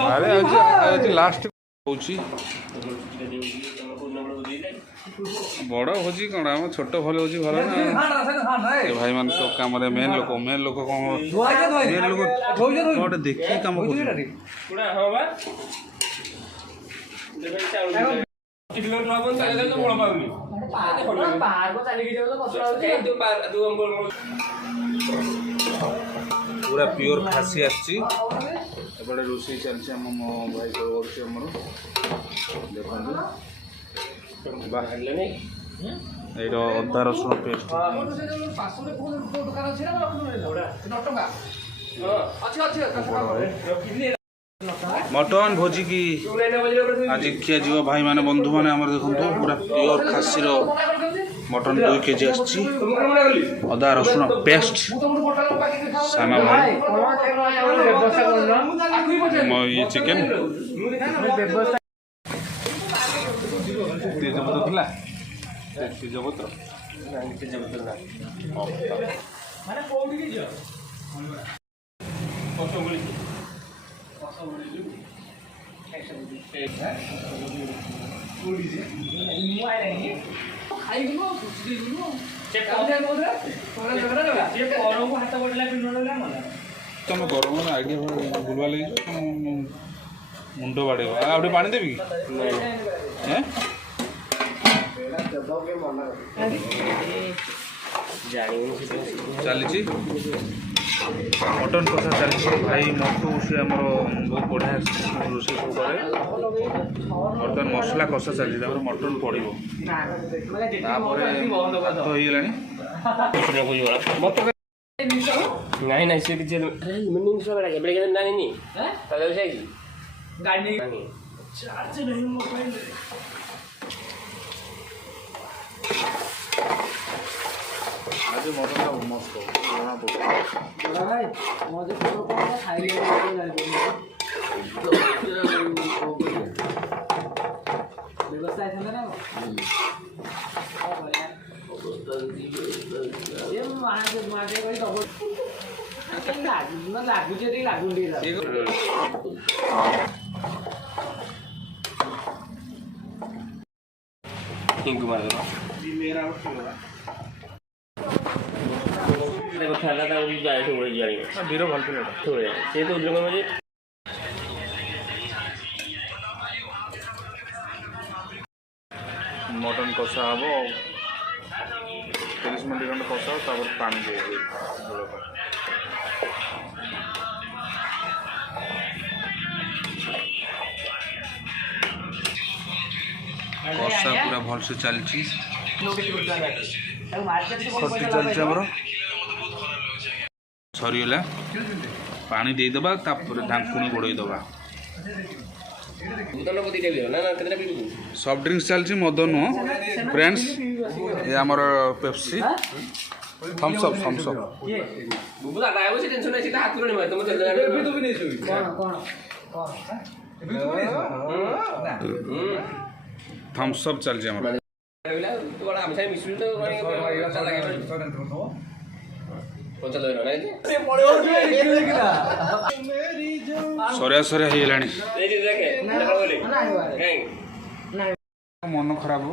अरे आज लास्ट होची बड़ भोजी कौन आम छोट भल हो भल ना भाई मान सब कम मेन लोक कौन मेन लोक गोटे देखिए कम पूरा प्योर खासी आसपटे रोषे चलती आम मो भाई करमर देखो अदा रसुण पेस्ट मटन भोजी की आज किया जीव भाई माने बंधु माने आमर देखो पूरा प्योर खासी मटन 2 केजी आसी अदा रसुण पेस्ट साना भाई ये चिकेन तेजपत्र थिला तेजपत्र माने कोउडी के जो कोसोगुली कोउडी जे मुआय नहीं खाई गुनो सुची गुनो चेक काउंटर मोर कोना झगड़ा लगा जे कोरो को हाथ बडला पिनडला मला तुम गरम आइडिया बुलवा लगी मुंडो बाड़े आपटे पानी देवी हैं चली मटन कषा चली भाई मटू सी आम बहुत बढ़िया रोषे सब कै बर्तमान मसला कषा चलती मटन पड़ो नहीं नहीं से मिनिंग सो बड़ा बड़े ना नहीं तले जाएगी गाड़ी चार्ज नहीं मोबाइल आज मटन का मस्त बना पड़ा भाई मजे को खाई व्यवस्था है ना ये माने माने कोई डबल लागू जे लागू नहीं हिंग मार दो मेरा देखो खाना था वो जाए से उड़ जाएंगे बीरो भल पे थोड़े से तो उधर मुझे मटन कषा हम 30 मिनट खंड कषा पानी दे कषा पूरा भल से चलती चलती आमर सरीगला पानी देदेबा ढांकुणी गोड़े दबा सॉफ्ट ड्रिंक्स चलती मद नुह फ्रेंड्स ये आमर Pepsi Thums Up Thums Up चलती आमर सरिया सरिया मन खराब हो